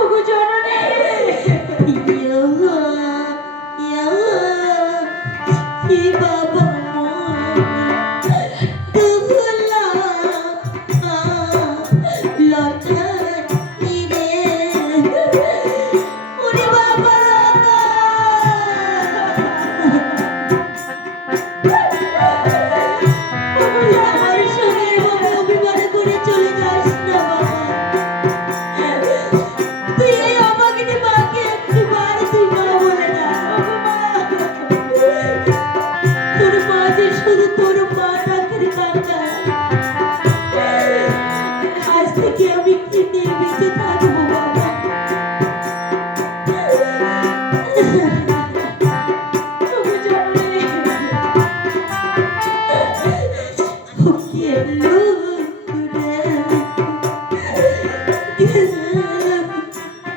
ওগো জননী কি বাবা তুলা লঠান রে ওরে বাবা আমার সঙ্গে এভাবে অভিমান করে চলে যাস না বাবা তুই এই অবাগিনী মাকে একটিবার তুই মা বলে না তোর মা যে শুধু তোর মা ডাকের কান্না আজ থেকে আমি কি নিয়ে বেঁচে থাকবো বাবা ওগো জননী গেলু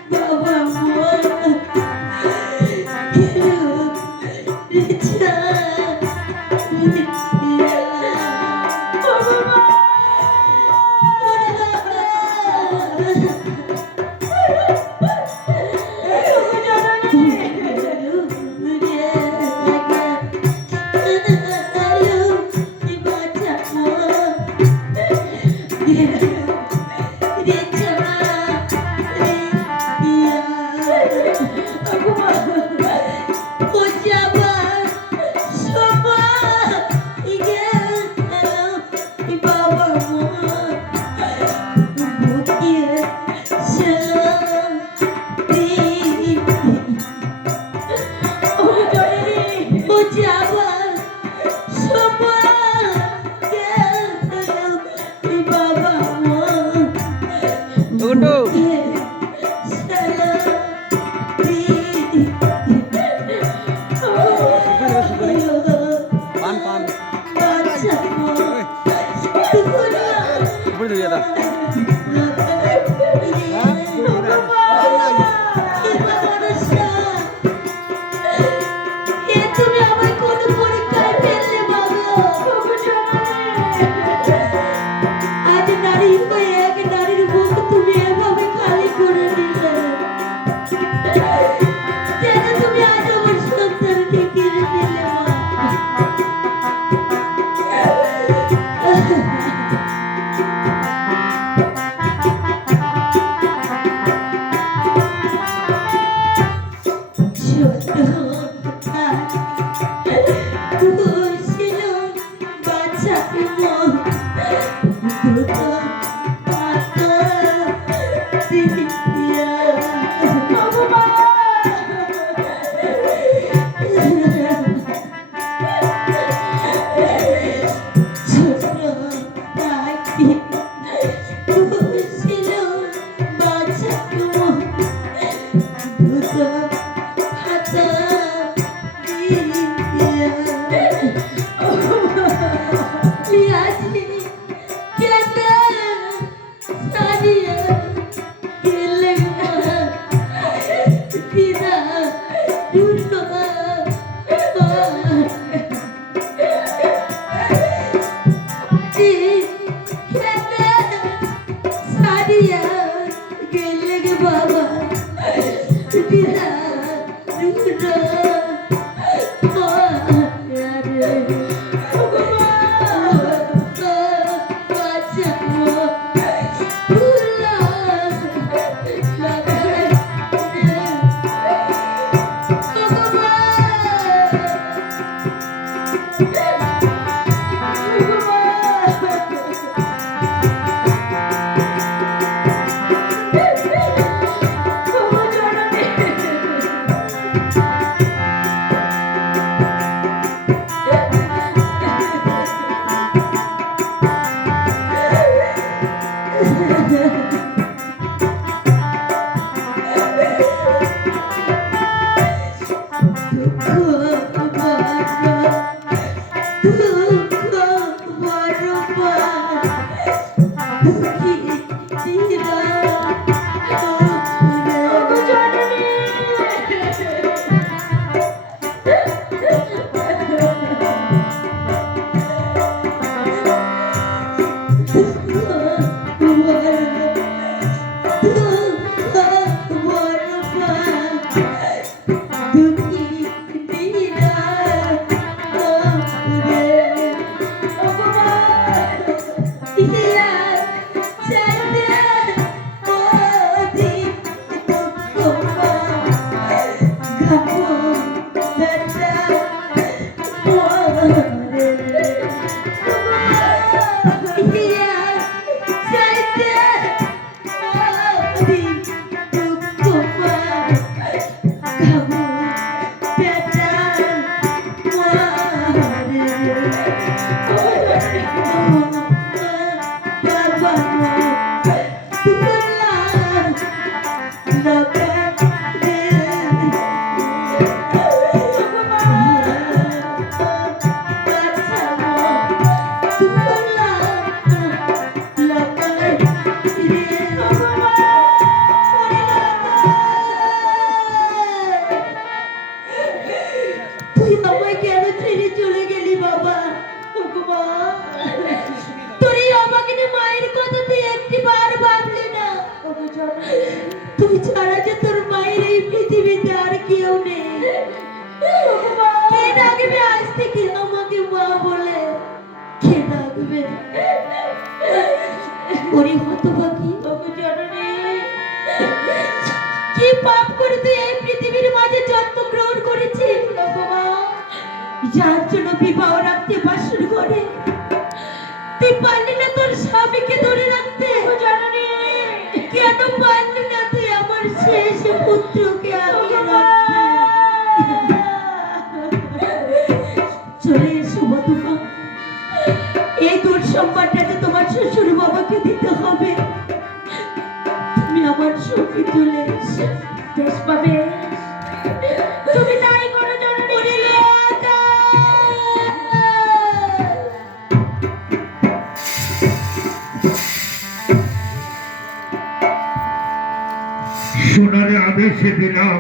বাবা গেলু রিচা তুই ছাড়া যে তোর মায়ের এই পৃথিবীতে আর কেউ নেই। কে ডাকবে আজ থেকে আমাকে মা বলে? কে ডাকবে? ওরে হতভাগী, কি পাপ করে তুই এই পৃথিবীর মাঝে জন্মগ্রহণ করেছিস? যার জন্য বিবাহ রাখতে বাসর ঘরে তুই পারলি না তোর স্বামীকে ধরে রাখতে? কেন পারলি না তুই আমার শেষ পুত্রকে আগিয়ে রাখতে? চলে এসো মধুমা, এই দুঃসংবাদটাকে তোমার শ্বশুর বাবাকে দিতে হবে। তুমি আমার সঙ্গে চলে এসো। বেশ পাবে, তুমি তাই করো জননী। সোনারে আদেশে দিলাম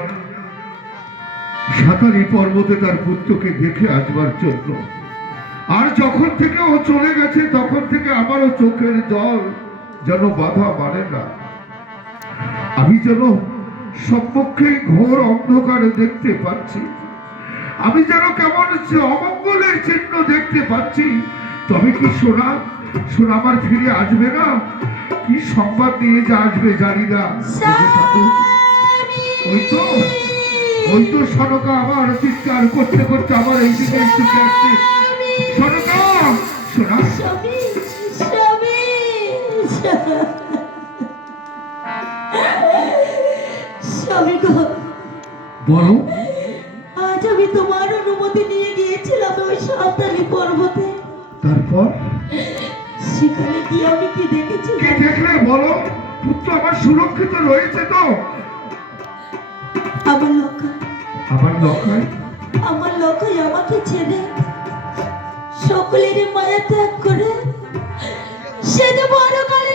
সাঁতারি পর্বতে তার পুত্রকে দেখে আসবার জন্য। আর যখন থেকে ও চলে গেছে তখন থেকে আমারও চোখের জল যেন বাধা বাড়ে না। আমি যেন সম্মুখে ঘোর অন্ধকারে দেখতে পাচ্ছি। আমি যেন কেমন অমঙ্গলের চিহ্ন দেখতে পাচ্ছি। তবে কি সোনা সোনা আমার ফিরে আসবে না? কি সংবাদ নিয়ে যে আসবে জানি না। ওই তো সনকা আমার চিৎকার করতে করতে আমার এই দিকে চুকে আসছে। সনকা, সোনা, বলো। আজ আমি তোমার অনুমতি নিয়ে গিয়েছিলাম ওই সাঁওতালি পর্বতে। তারপর সেখানে গিয়ে আমি কি দেখেছি? কি দেখলে বলো? পুত্র আমার সুরক্ষিত রয়েছে তো? আমার লক্ষায়, আমার লক্ষায়, আমার লক্ষায় আমাকে ছেড়ে সকলের মায়া ত্যাগ করে সে যে বড় কালে